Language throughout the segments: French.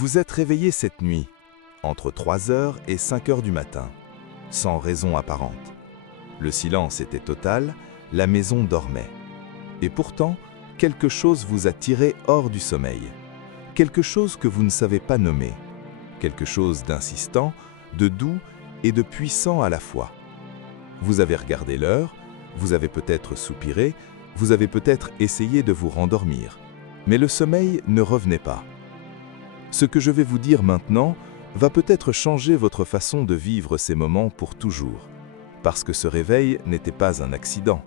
Vous êtes réveillé cette nuit, entre 3 heures et 5 heures du matin, sans raison apparente. Le silence était total, la maison dormait. Et pourtant, quelque chose vous a tiré hors du sommeil. Quelque chose que vous ne savez pas nommer. Quelque chose d'insistant, de doux et de puissant à la fois. Vous avez regardé l'heure, vous avez peut-être soupiré, vous avez peut-être essayé de vous rendormir. Mais le sommeil ne revenait pas. Ce que je vais vous dire maintenant va peut-être changer votre façon de vivre ces moments pour toujours. Parce que ce réveil n'était pas un accident.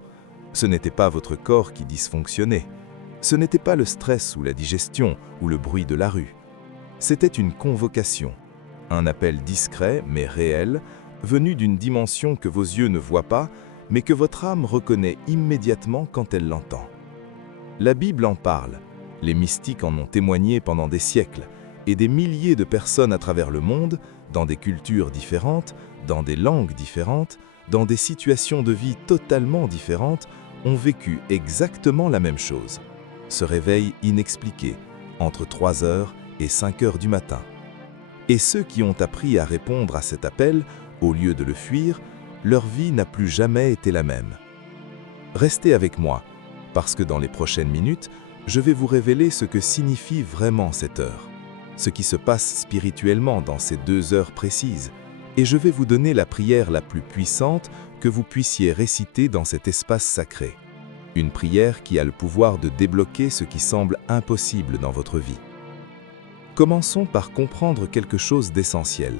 Ce n'était pas votre corps qui dysfonctionnait. Ce n'était pas le stress ou la digestion ou le bruit de la rue. C'était une convocation, un appel discret mais réel, venu d'une dimension que vos yeux ne voient pas, mais que votre âme reconnaît immédiatement quand elle l'entend. La Bible en parle, les mystiques en ont témoigné pendant des siècles, et des milliers de personnes à travers le monde, dans des cultures différentes, dans des langues différentes, dans des situations de vie totalement différentes, ont vécu exactement la même chose. Ce réveil inexpliqué, entre 3 heures et 5 heures du matin. Et ceux qui ont appris à répondre à cet appel, au lieu de le fuir, leur vie n'a plus jamais été la même. Restez avec moi, parce que dans les prochaines minutes, je vais vous révéler ce que signifie vraiment cette heure, ce qui se passe spirituellement dans ces 2 heures précises, et je vais vous donner la prière la plus puissante que vous puissiez réciter dans cet espace sacré. Une prière qui a le pouvoir de débloquer ce qui semble impossible dans votre vie. Commençons par comprendre quelque chose d'essentiel.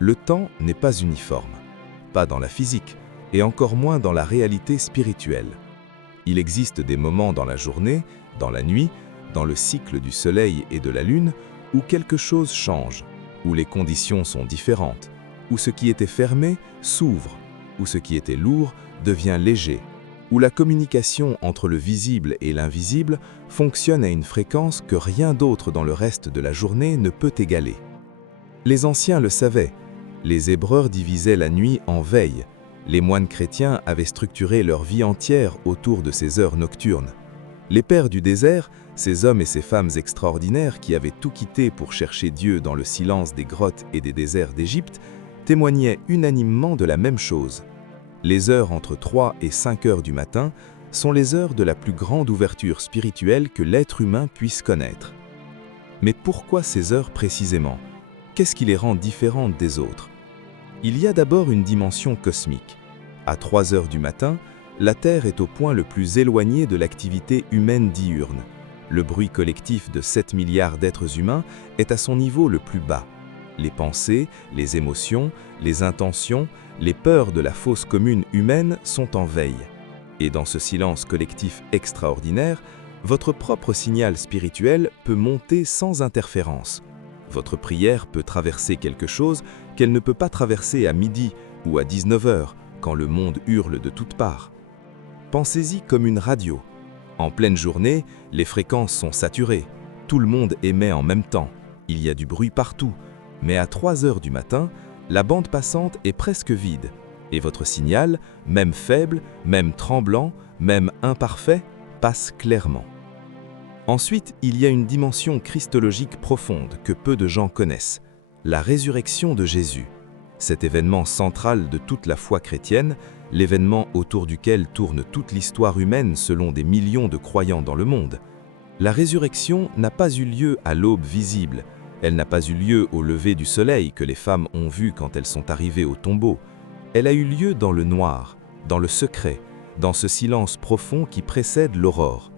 Le temps n'est pas uniforme, pas dans la physique, et encore moins dans la réalité spirituelle. Il existe des moments dans la journée, dans la nuit, dans le cycle du soleil et de la lune, où quelque chose change, où les conditions sont différentes, où ce qui était fermé s'ouvre, où ce qui était lourd devient léger, où la communication entre le visible et l'invisible fonctionne à une fréquence que rien d'autre dans le reste de la journée ne peut égaler. Les anciens le savaient, les Hébreux divisaient la nuit en veille, les moines chrétiens avaient structuré leur vie entière autour de ces heures nocturnes. Les pères du désert, ces hommes et ces femmes extraordinaires qui avaient tout quitté pour chercher Dieu dans le silence des grottes et des déserts d'Égypte, témoignaient unanimement de la même chose. Les heures entre 3 et 5 heures du matin sont les heures de la plus grande ouverture spirituelle que l'être humain puisse connaître. Mais pourquoi ces heures précisément? Qu'est-ce qui les rend différentes des autres? Il y a d'abord une dimension cosmique. À 3 heures du matin, la Terre est au point le plus éloigné de l'activité humaine diurne. Le bruit collectif de 7 milliards d'êtres humains est à son niveau le plus bas. Les pensées, les émotions, les intentions, les peurs de la fosse commune humaine sont en veille. Et dans ce silence collectif extraordinaire, votre propre signal spirituel peut monter sans interférence. Votre prière peut traverser quelque chose qu'elle ne peut pas traverser à midi ou à 19 heures, quand le monde hurle de toutes parts. Pensez-y comme une radio. En pleine journée, les fréquences sont saturées. Tout le monde émet en même temps. Il y a du bruit partout. Mais à 3 heures du matin, la bande passante est presque vide. Et votre signal, même faible, même tremblant, même imparfait, passe clairement. Ensuite, il y a une dimension christologique profonde que peu de gens connaissent. La résurrection de Jésus. Cet événement central de toute la foi chrétienne, l'événement autour duquel tourne toute l'histoire humaine selon des millions de croyants dans le monde. La résurrection n'a pas eu lieu à l'aube visible, elle n'a pas eu lieu au lever du soleil que les femmes ont vu quand elles sont arrivées au tombeau. Elle a eu lieu dans le noir, dans le secret, dans ce silence profond qui précède l'aurore.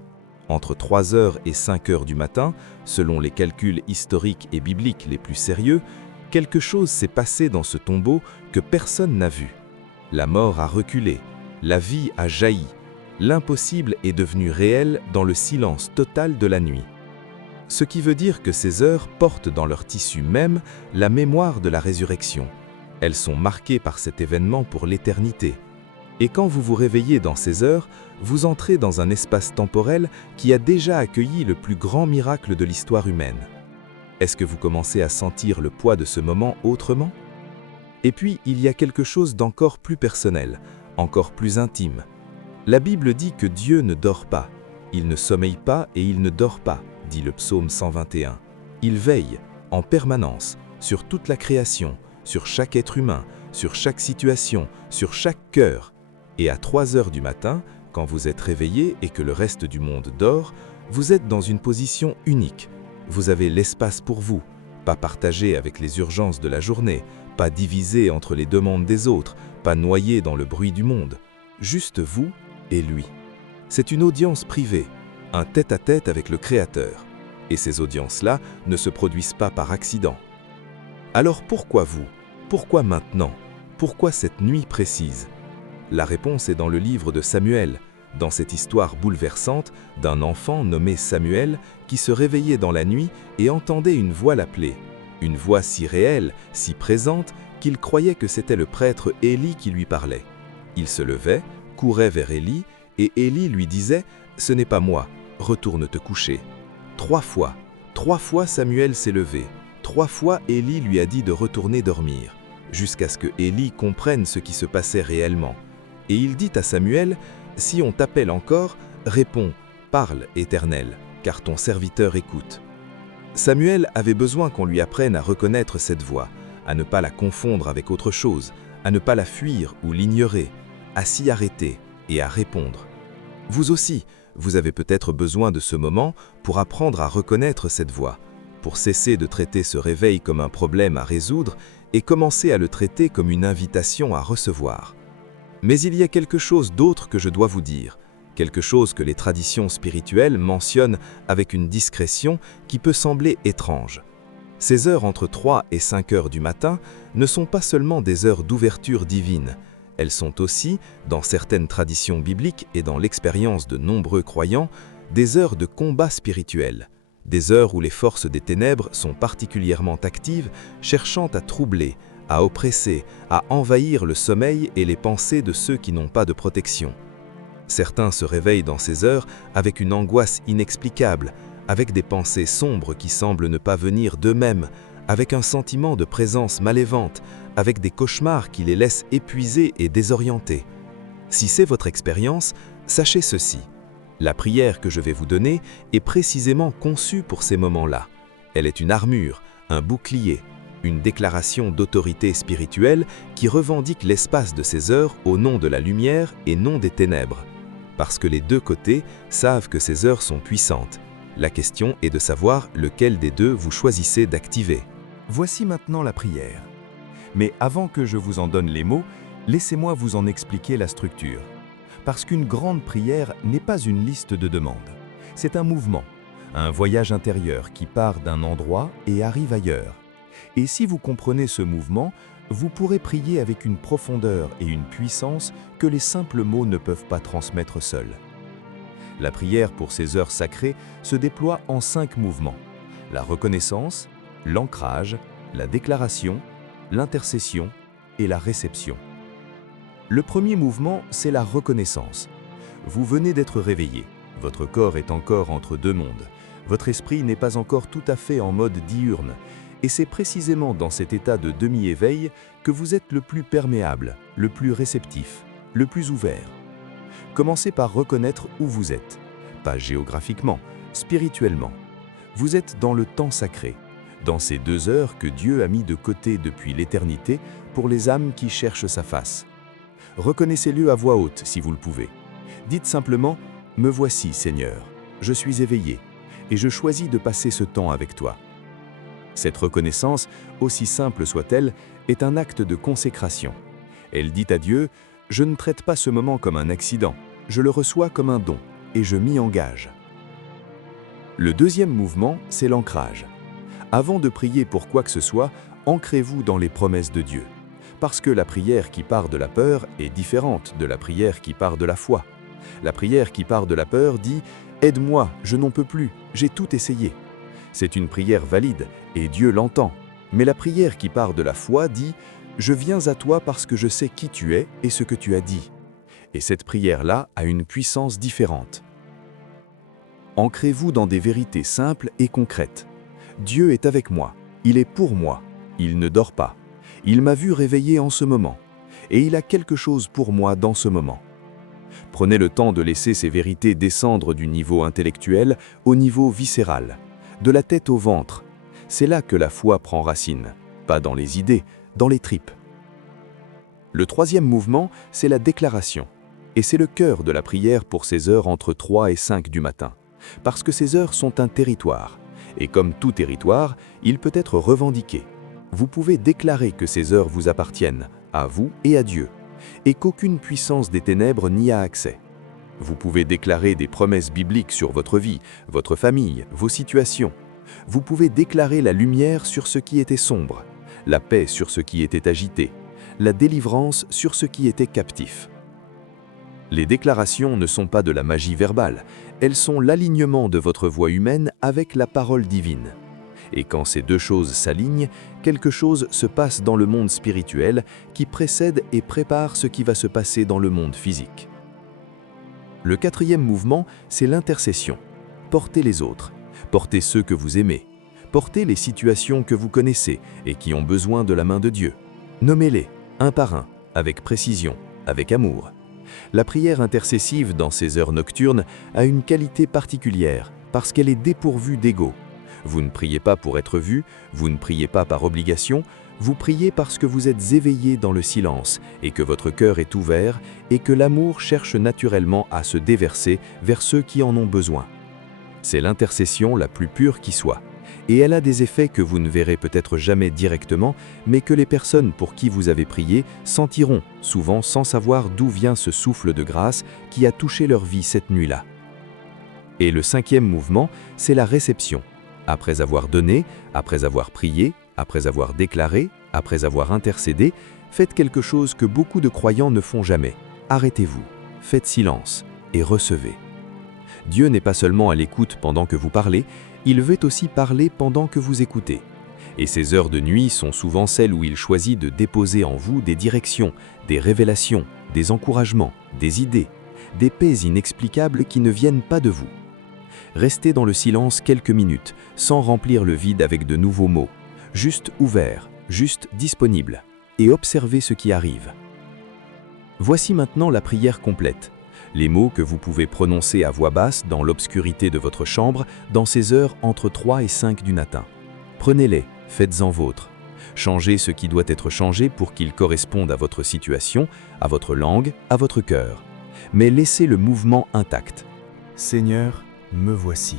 Entre 3 heures et 5 heures du matin, selon les calculs historiques et bibliques les plus sérieux, quelque chose s'est passé dans ce tombeau que personne n'a vu. La mort a reculé, la vie a jailli, l'impossible est devenu réel dans le silence total de la nuit. Ce qui veut dire que ces heures portent dans leur tissu même la mémoire de la résurrection. Elles sont marquées par cet événement pour l'éternité. Et quand vous vous réveillez dans ces heures, vous entrez dans un espace temporel qui a déjà accueilli le plus grand miracle de l'histoire humaine. Est-ce que vous commencez à sentir le poids de ce moment autrement? Et puis, il y a quelque chose d'encore plus personnel, encore plus intime. La Bible dit que Dieu ne dort pas. Il ne sommeille pas et il ne dort pas, dit le psaume 121. Il veille, en permanence, sur toute la création, sur chaque être humain, sur chaque situation, sur chaque cœur. Et à 3 heures du matin, quand vous êtes réveillé et que le reste du monde dort, vous êtes dans une position unique. Vous avez l'espace pour vous, pas partagé avec les urgences de la journée, pas divisé entre les demandes des autres, pas noyé dans le bruit du monde. Juste vous et lui. C'est une audience privée, un tête-à-tête avec le Créateur. Et ces audiences-là ne se produisent pas par accident. Alors pourquoi vous? Pourquoi maintenant? Pourquoi cette nuit précise? La réponse est dans le livre de Samuel, dans cette histoire bouleversante d'un enfant nommé Samuel qui se réveillait dans la nuit et entendait une voix l'appeler. Une voix si réelle, si présente, qu'il croyait que c'était le prêtre Élie qui lui parlait. Il se levait, courait vers Élie, et Élie lui disait « Ce n'est pas moi, retourne te coucher ». 3 fois Samuel s'est levé, 3 fois Élie lui a dit de retourner dormir, jusqu'à ce que Élie comprenne ce qui se passait réellement. Et il dit à Samuel, « Si on t'appelle encore, réponds, parle, Éternel, car ton serviteur écoute. » Samuel avait besoin qu'on lui apprenne à reconnaître cette voix, à ne pas la confondre avec autre chose, à ne pas la fuir ou l'ignorer, à s'y arrêter et à répondre. Vous aussi, vous avez peut-être besoin de ce moment pour apprendre à reconnaître cette voix, pour cesser de traiter ce réveil comme un problème à résoudre et commencer à le traiter comme une invitation à recevoir. Mais il y a quelque chose d'autre que je dois vous dire, quelque chose que les traditions spirituelles mentionnent avec une discrétion qui peut sembler étrange. Ces heures entre 3 et 5 heures du matin ne sont pas seulement des heures d'ouverture divine, elles sont aussi, dans certaines traditions bibliques et dans l'expérience de nombreux croyants, des heures de combat spirituel, des heures où les forces des ténèbres sont particulièrement actives, cherchant à troubler, à oppresser, à envahir le sommeil et les pensées de ceux qui n'ont pas de protection. Certains se réveillent dans ces heures avec une angoisse inexplicable, avec des pensées sombres qui semblent ne pas venir d'eux-mêmes, avec un sentiment de présence malévante, avec des cauchemars qui les laissent épuisés et désorientés. Si c'est votre expérience, sachez ceci. La prière que je vais vous donner est précisément conçue pour ces moments-là. Elle est une armure, un bouclier, une déclaration d'autorité spirituelle qui revendique l'espace de ces heures au nom de la lumière et non des ténèbres. Parce que les deux côtés savent que ces heures sont puissantes. La question est de savoir lequel des deux vous choisissez d'activer. Voici maintenant la prière. Mais avant que je vous en donne les mots, laissez-moi vous en expliquer la structure. Parce qu'une grande prière n'est pas une liste de demandes. C'est un mouvement, un voyage intérieur qui part d'un endroit et arrive ailleurs. Et si vous comprenez ce mouvement, vous pourrez prier avec une profondeur et une puissance que les simples mots ne peuvent pas transmettre seuls. La prière pour ces heures sacrées se déploie en 5 mouvements. La reconnaissance, l'ancrage, la déclaration, l'intercession et la réception. Le premier mouvement, c'est la reconnaissance. Vous venez d'être réveillé. Votre corps est encore entre deux mondes. Votre esprit n'est pas encore tout à fait en mode diurne. Et c'est précisément dans cet état de demi-éveil que vous êtes le plus perméable, le plus réceptif, le plus ouvert. Commencez par reconnaître où vous êtes. Pas géographiquement, spirituellement. Vous êtes dans le temps sacré, dans ces 2 heures que Dieu a mis de côté depuis l'éternité pour les âmes qui cherchent sa face. Reconnaissez-le à voix haute si vous le pouvez. Dites simplement « Me voici, Seigneur, je suis éveillé, et je choisis de passer ce temps avec toi ». Cette reconnaissance, aussi simple soit-elle, est un acte de consécration. Elle dit à Dieu « Je ne traite pas ce moment comme un accident, je le reçois comme un don, et je m'y engage ». Le deuxième mouvement, c'est l'ancrage. Avant de prier pour quoi que ce soit, ancrez-vous dans les promesses de Dieu. Parce que la prière qui part de la peur est différente de la prière qui part de la foi. La prière qui part de la peur dit « Aide-moi, je n'en peux plus, j'ai tout essayé ». C'est une prière valide et Dieu l'entend. Mais la prière qui part de la foi dit « Je viens à toi parce que je sais qui tu es et ce que tu as dit ». Et cette prière-là a une puissance différente. Ancrez-vous dans des vérités simples et concrètes. Dieu est avec moi, il est pour moi, il ne dort pas. Il m'a vu réveillé en ce moment, et il a quelque chose pour moi dans ce moment. Prenez le temps de laisser ces vérités descendre du niveau intellectuel au niveau viscéral, de la tête au ventre. C'est là que la foi prend racine, pas dans les idées, dans les tripes. Le troisième mouvement, c'est la déclaration. Et c'est le cœur de la prière pour ces heures entre 3 et 5 du matin. Parce que ces heures sont un territoire. Et comme tout territoire, il peut être revendiqué. Vous pouvez déclarer que ces heures vous appartiennent, à vous et à Dieu, et qu'aucune puissance des ténèbres n'y a accès. Vous pouvez déclarer des promesses bibliques sur votre vie, votre famille, vos situations. Vous pouvez déclarer la lumière sur ce qui était sombre, la paix sur ce qui était agité, la délivrance sur ce qui était captif. Les déclarations ne sont pas de la magie verbale, elles sont l'alignement de votre voix humaine avec la parole divine. Et quand ces deux choses s'alignent, quelque chose se passe dans le monde spirituel qui précède et prépare ce qui va se passer dans le monde physique. Le quatrième mouvement, c'est l'intercession. Portez les autres, portez ceux que vous aimez, portez les situations que vous connaissez et qui ont besoin de la main de Dieu. Nommez-les, un par un, avec précision, avec amour. La prière intercessive dans ces heures nocturnes a une qualité particulière parce qu'elle est dépourvue d'ego. Vous ne priez pas pour être vu, vous ne priez pas par obligation, vous priez parce que vous êtes éveillé dans le silence et que votre cœur est ouvert et que l'amour cherche naturellement à se déverser vers ceux qui en ont besoin. C'est l'intercession la plus pure qui soit. Et elle a des effets que vous ne verrez peut-être jamais directement, mais que les personnes pour qui vous avez prié sentiront, souvent sans savoir d'où vient ce souffle de grâce qui a touché leur vie cette nuit-là. Et le cinquième mouvement, c'est la réception. Après avoir donné, après avoir prié, après avoir déclaré, après avoir intercédé, faites quelque chose que beaucoup de croyants ne font jamais. Arrêtez-vous, faites silence et recevez. Dieu n'est pas seulement à l'écoute pendant que vous parlez, il veut aussi parler pendant que vous écoutez. Et ces heures de nuit sont souvent celles où il choisit de déposer en vous des directions, des révélations, des encouragements, des idées, des paix inexplicables qui ne viennent pas de vous. Restez dans le silence quelques minutes, sans remplir le vide avec de nouveaux mots, juste ouvert, juste disponible, et observez ce qui arrive. Voici maintenant la prière complète. Les mots que vous pouvez prononcer à voix basse dans l'obscurité de votre chambre dans ces heures entre 3 et 5 du matin. Prenez-les, faites-en vôtres. Changez ce qui doit être changé pour qu'il corresponde à votre situation, à votre langue, à votre cœur. Mais laissez le mouvement intact. Seigneur, me voici.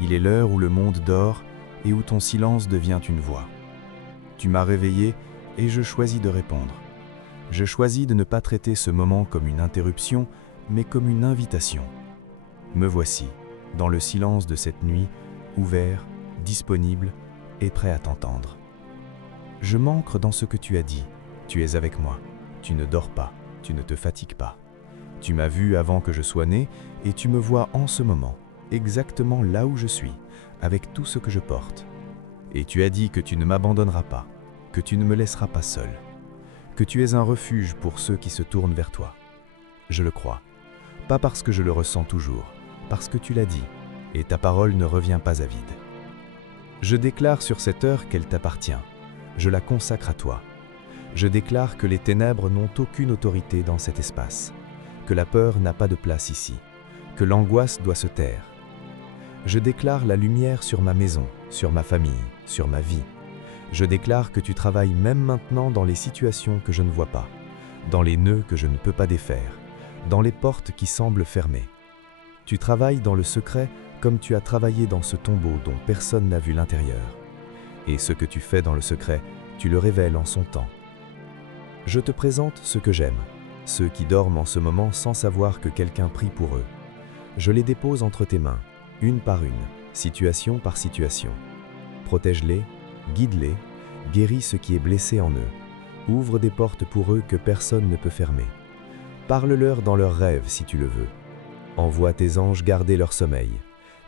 Il est l'heure où le monde dort et où ton silence devient une voix. Tu m'as réveillé et je choisis de répondre. Je choisis de ne pas traiter ce moment comme une interruption, mais comme une invitation. Me voici, dans le silence de cette nuit, ouvert, disponible et prêt à t'entendre. Je m'ancre dans ce que tu as dit. Tu es avec moi. Tu ne dors pas. Tu ne te fatigues pas. Tu m'as vu avant que je sois né et tu me vois en ce moment, exactement là où je suis, avec tout ce que je porte. Et tu as dit que tu ne m'abandonneras pas, que tu ne me laisseras pas seul, que tu es un refuge pour ceux qui se tournent vers toi. Je le crois, pas parce que je le ressens toujours, parce que tu l'as dit, et ta parole ne revient pas à vide. Je déclare sur cette heure qu'elle t'appartient, je la consacre à toi. Je déclare que les ténèbres n'ont aucune autorité dans cet espace, que la peur n'a pas de place ici, que l'angoisse doit se taire. Je déclare la lumière sur ma maison, sur ma famille, sur ma vie. Je déclare que tu travailles même maintenant dans les situations que je ne vois pas, dans les nœuds que je ne peux pas défaire, dans les portes qui semblent fermées. Tu travailles dans le secret comme tu as travaillé dans ce tombeau dont personne n'a vu l'intérieur. Et ce que tu fais dans le secret, tu le révèles en son temps. Je te présente ceux que j'aime, ceux qui dorment en ce moment sans savoir que quelqu'un prie pour eux. Je les dépose entre tes mains, une par une, situation par situation. Protège-les, guide-les, guéris ce qui est blessé en eux. Ouvre des portes pour eux que personne ne peut fermer. Parle-leur dans leurs rêves si tu le veux. Envoie tes anges garder leur sommeil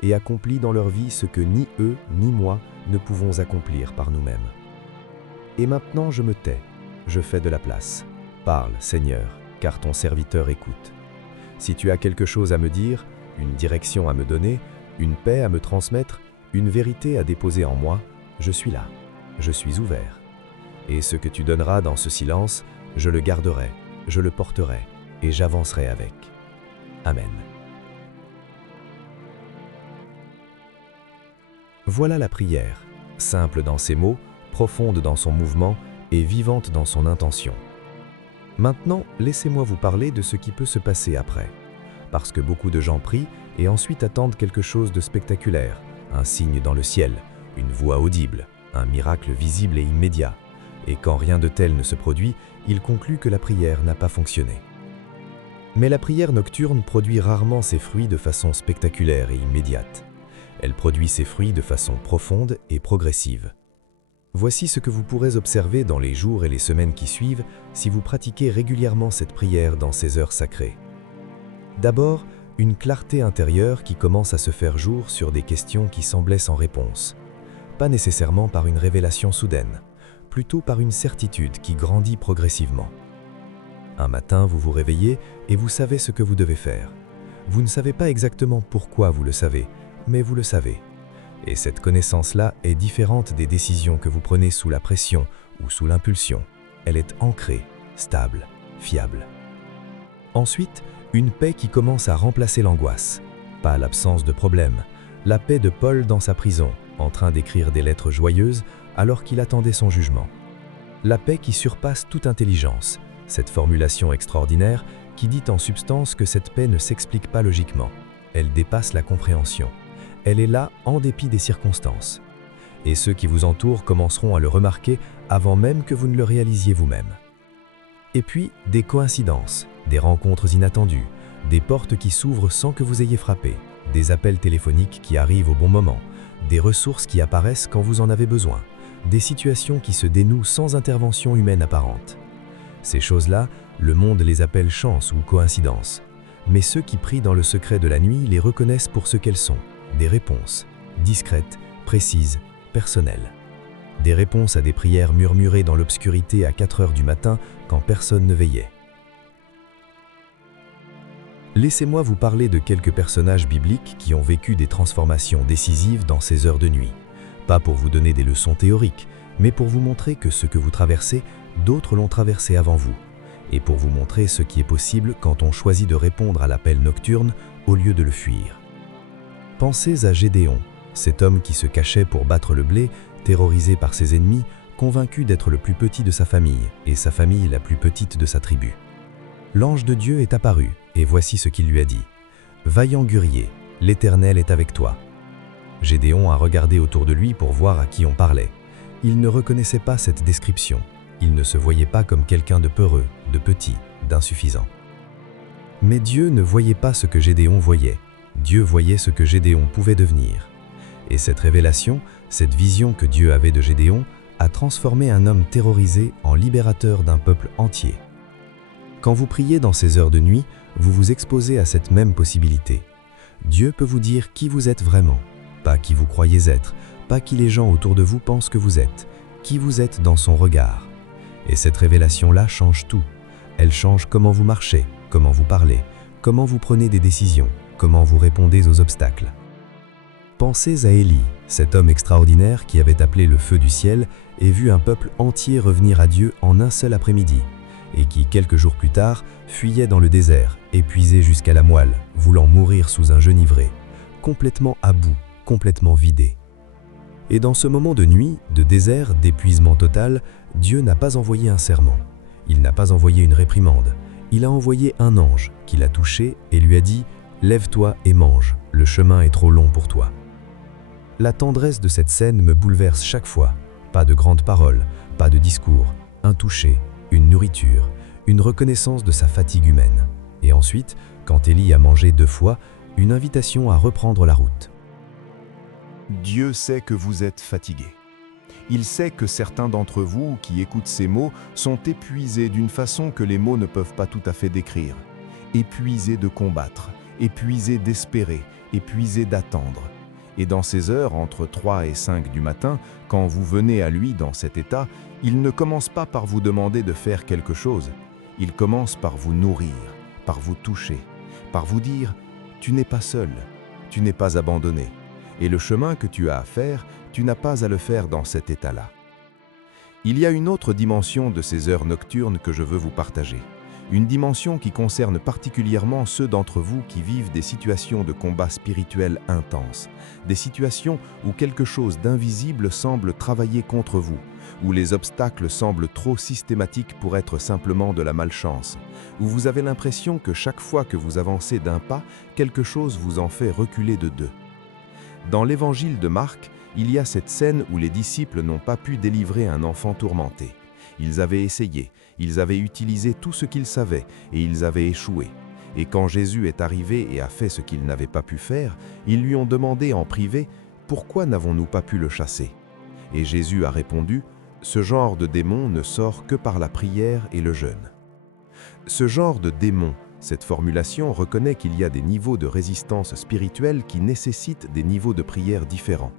et accomplis dans leur vie ce que ni eux ni moi ne pouvons accomplir par nous-mêmes. Et maintenant je me tais, je fais de la place. Parle, Seigneur, car ton serviteur écoute. Si tu as quelque chose à me dire, une direction à me donner, une paix à me transmettre, une vérité à déposer en moi, je suis là, je suis ouvert. Et ce que tu donneras dans ce silence, je le garderai, je le porterai et j'avancerai avec. Amen. Voilà la prière. simple dans ses mots, profonde dans son mouvement et vivante dans son intention. Maintenant, laissez-moi vous parler de ce qui peut se passer après. Parce que beaucoup de gens prient et ensuite attendent quelque chose de spectaculaire, un signe dans le ciel, une voix audible, un miracle visible et immédiat. Et quand rien de tel ne se produit, ils concluent que la prière n'a pas fonctionné. Mais la prière nocturne produit rarement ses fruits de façon spectaculaire et immédiate. Elle produit ses fruits de façon profonde et progressive. Voici ce que vous pourrez observer dans les jours et les semaines qui suivent si vous pratiquez régulièrement cette prière dans ces heures sacrées. D'abord, une clarté intérieure qui commence à se faire jour sur des questions qui semblaient sans réponse. Pas nécessairement par une révélation soudaine, plutôt par une certitude qui grandit progressivement. Un matin, vous vous réveillez et vous savez ce que vous devez faire. Vous ne savez pas exactement pourquoi vous le savez, mais vous le savez. Et cette connaissance-là est différente des décisions que vous prenez sous la pression ou sous l'impulsion. Elle est ancrée, stable, fiable. Ensuite, une paix qui commence à remplacer l'angoisse. Pas l'absence de problème, la paix de Paul dans sa prison, en train d'écrire des lettres joyeuses alors qu'il attendait son jugement. La paix qui surpasse toute intelligence, cette formulation extraordinaire qui dit en substance que cette paix ne s'explique pas logiquement. Elle dépasse la compréhension. Elle est là en dépit des circonstances. Et ceux qui vous entourent commenceront à le remarquer avant même que vous ne le réalisiez vous-même. Et puis, des coïncidences, des rencontres inattendues, des portes qui s'ouvrent sans que vous ayez frappé, des appels téléphoniques qui arrivent au bon moment, des ressources qui apparaissent quand vous en avez besoin, des situations qui se dénouent sans intervention humaine apparente. Ces choses-là, le monde les appelle chance ou coïncidence. Mais ceux qui prient dans le secret de la nuit les reconnaissent pour ce qu'elles sont, des réponses, discrètes, précises, personnelles. Des réponses à des prières murmurées dans l'obscurité à 4 heures du matin quand personne ne veillait. Laissez-moi vous parler de quelques personnages bibliques qui ont vécu des transformations décisives dans ces heures de nuit. Pas pour vous donner des leçons théoriques, mais pour vous montrer que ce que vous traversez, d'autres l'ont traversé avant vous. Et pour vous montrer ce qui est possible quand on choisit de répondre à l'appel nocturne au lieu de le fuir. Pensez à Gédéon, cet homme qui se cachait pour battre le blé, terrorisé par ses ennemis, convaincu d'être le plus petit de sa famille, et sa famille la plus petite de sa tribu. L'ange de Dieu est apparu, et voici ce qu'il lui a dit. « Vaillant guerrier, l'Éternel est avec toi. » Gédéon a regardé autour de lui pour voir à qui on parlait. Il ne reconnaissait pas cette description. Il ne se voyait pas comme quelqu'un de peureux, de petit, d'insuffisant. Mais Dieu ne voyait pas ce que Gédéon voyait. Dieu voyait ce que Gédéon pouvait devenir. Et cette révélation, cette vision que Dieu avait de Gédéon, a transformé un homme terrorisé en libérateur d'un peuple entier. Quand vous priez dans ces heures de nuit, vous vous exposez à cette même possibilité. Dieu peut vous dire qui vous êtes vraiment, pas qui vous croyez être, pas qui les gens autour de vous pensent que vous êtes, qui vous êtes dans son regard. Et cette révélation-là change tout. Elle change comment vous marchez, comment vous parlez, comment vous prenez des décisions, comment vous répondez aux obstacles. Pensez à Élie, cet homme extraordinaire qui avait appelé le feu du ciel et vu un peuple entier revenir à Dieu en un seul après-midi, et qui, quelques jours plus tard, fuyait dans le désert, épuisé jusqu'à la moelle, voulant mourir sous un genivré, complètement à bout, complètement vidé. Et dans ce moment de nuit, de désert, d'épuisement total, Dieu n'a pas envoyé un serment. Il n'a pas envoyé une réprimande. Il a envoyé un ange qui l'a touché et lui a dit « Lève-toi et mange, le chemin est trop long pour toi ». La tendresse de cette scène me bouleverse chaque fois. Pas de grandes paroles, pas de discours, un toucher, une nourriture, une reconnaissance de sa fatigue humaine. Et ensuite, quand Élie a mangé 2 fois, une invitation à reprendre la route. Dieu sait que vous êtes fatigué. Il sait que certains d'entre vous qui écoutent ces mots sont épuisés d'une façon que les mots ne peuvent pas tout à fait décrire. Épuisés de combattre, épuisés d'espérer, épuisés d'attendre. Et dans ces heures, entre 3 et 5 du matin, quand vous venez à lui dans cet état, il ne commence pas par vous demander de faire quelque chose. Il commence par vous nourrir, par vous toucher, par vous dire « Tu n'es pas seul, tu n'es pas abandonné. Et le chemin que tu as à faire, tu n'as pas à le faire dans cet état-là. » Il y a une autre dimension de ces heures nocturnes que je veux vous partager. Une dimension qui concerne particulièrement ceux d'entre vous qui vivent des situations de combat spirituel intenses, des situations où quelque chose d'invisible semble travailler contre vous, où les obstacles semblent trop systématiques pour être simplement de la malchance, où vous avez l'impression que chaque fois que vous avancez d'un pas, quelque chose vous en fait reculer de deux. Dans l'évangile de Marc, il y a cette scène où les disciples n'ont pas pu délivrer un enfant tourmenté. Ils avaient essayé, ils avaient utilisé tout ce qu'ils savaient et ils avaient échoué. Et quand Jésus est arrivé et a fait ce qu'ils n'avaient pas pu faire, ils lui ont demandé en privé « Pourquoi n'avons-nous pas pu le chasser ?» Et Jésus a répondu « Ce genre de démon ne sort que par la prière et le jeûne. » Ce genre de démon, cette formulation reconnaît qu'il y a des niveaux de résistance spirituelle qui nécessitent des niveaux de prière différents.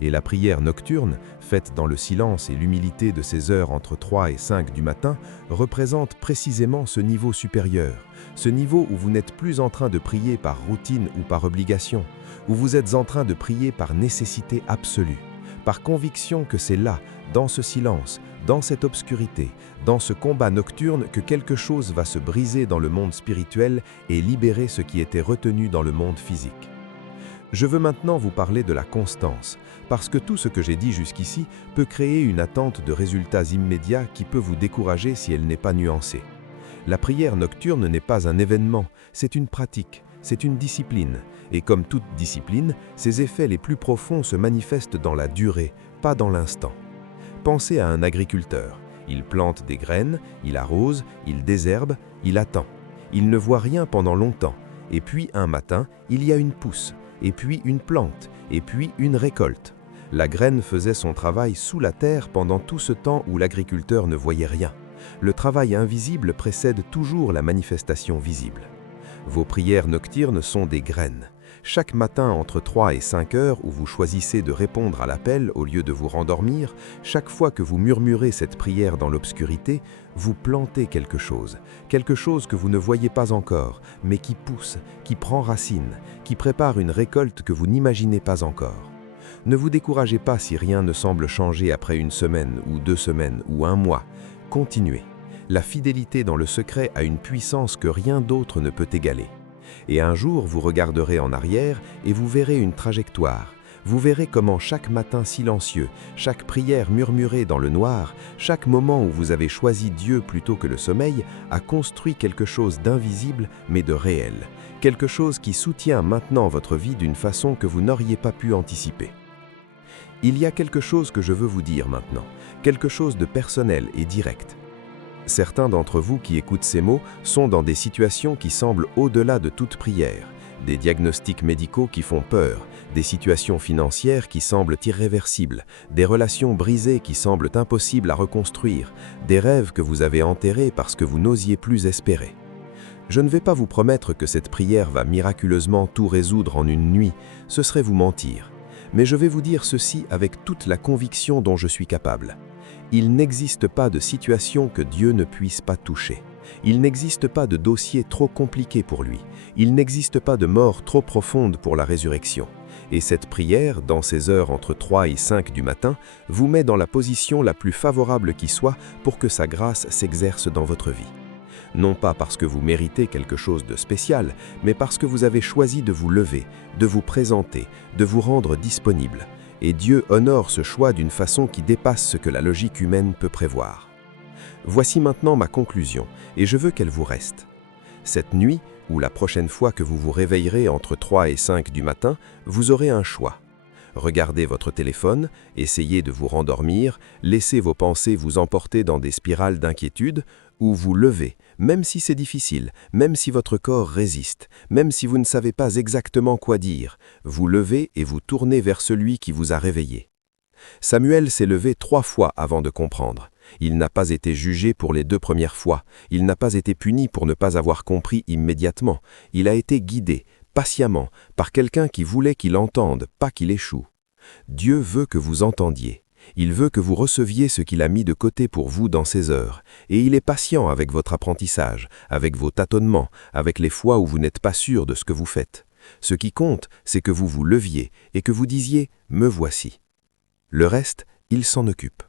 Et la prière nocturne, faite dans le silence et l'humilité de ces heures entre 3 et 5 du matin, représente précisément ce niveau supérieur, ce niveau où vous n'êtes plus en train de prier par routine ou par obligation, où vous êtes en train de prier par nécessité absolue, par conviction que c'est là, dans ce silence, dans cette obscurité, dans ce combat nocturne que quelque chose va se briser dans le monde spirituel et libérer ce qui était retenu dans le monde physique. Je veux maintenant vous parler de la constance, parce que tout ce que j'ai dit jusqu'ici peut créer une attente de résultats immédiats qui peut vous décourager si elle n'est pas nuancée. La prière nocturne n'est pas un événement, c'est une pratique, c'est une discipline. Et comme toute discipline, ses effets les plus profonds se manifestent dans la durée, pas dans l'instant. Pensez à un agriculteur. Il plante des graines, il arrose, il désherbe, il attend. Il ne voit rien pendant longtemps. Et puis un matin, il y a une pousse, et puis une plante, et puis une récolte. La graine faisait son travail sous la terre pendant tout ce temps où l'agriculteur ne voyait rien. Le travail invisible précède toujours la manifestation visible. Vos prières nocturnes sont des graines. Chaque matin entre 3 et 5 heures où vous choisissez de répondre à l'appel au lieu de vous rendormir, chaque fois que vous murmurez cette prière dans l'obscurité, vous plantez quelque chose que vous ne voyez pas encore, mais qui pousse, qui prend racine, qui prépare une récolte que vous n'imaginez pas encore. Ne vous découragez pas si rien ne semble changer après une semaine ou 2 semaines ou 1 mois. Continuez. La fidélité dans le secret a une puissance que rien d'autre ne peut égaler. Et un jour, vous regarderez en arrière et vous verrez une trajectoire. Vous verrez comment chaque matin silencieux, chaque prière murmurée dans le noir, chaque moment où vous avez choisi Dieu plutôt que le sommeil, a construit quelque chose d'invisible mais de réel. Quelque chose qui soutient maintenant votre vie d'une façon que vous n'auriez pas pu anticiper. Il y a quelque chose que je veux vous dire maintenant, quelque chose de personnel et direct. Certains d'entre vous qui écoutent ces mots sont dans des situations qui semblent au-delà de toute prière, des diagnostics médicaux qui font peur, des situations financières qui semblent irréversibles, des relations brisées qui semblent impossibles à reconstruire, des rêves que vous avez enterrés parce que vous n'osiez plus espérer. Je ne vais pas vous promettre que cette prière va miraculeusement tout résoudre en une nuit, ce serait vous mentir. Mais je vais vous dire ceci avec toute la conviction dont je suis capable. Il n'existe pas de situation que Dieu ne puisse pas toucher. Il n'existe pas de dossier trop compliqué pour lui. Il n'existe pas de mort trop profonde pour la résurrection. Et cette prière, dans ces heures entre 3 et 5 du matin, vous met dans la position la plus favorable qui soit pour que sa grâce s'exerce dans votre vie. Non pas parce que vous méritez quelque chose de spécial, mais parce que vous avez choisi de vous lever, de vous présenter, de vous rendre disponible. Et Dieu honore ce choix d'une façon qui dépasse ce que la logique humaine peut prévoir. Voici maintenant ma conclusion, et je veux qu'elle vous reste. Cette nuit, ou la prochaine fois que vous vous réveillerez entre 3 et 5 du matin, vous aurez un choix. Regardez votre téléphone, essayez de vous rendormir, laissez vos pensées vous emporter dans des spirales d'inquiétude, ou vous levez, même si c'est difficile, même si votre corps résiste, même si vous ne savez pas exactement quoi dire, vous levez et vous tournez vers celui qui vous a réveillé. Samuel s'est levé 3 fois avant de comprendre. Il n'a pas été jugé pour les 2 premières fois, il n'a pas été puni pour ne pas avoir compris immédiatement, il a été guidé, patiemment, par quelqu'un qui voulait qu'il entende, pas qu'il échoue. Dieu veut que vous entendiez. Il veut que vous receviez ce qu'il a mis de côté pour vous dans ces heures, et il est patient avec votre apprentissage, avec vos tâtonnements, avec les fois où vous n'êtes pas sûr de ce que vous faites. Ce qui compte, c'est que vous vous leviez et que vous disiez « Me voici ». Le reste, il s'en occupe.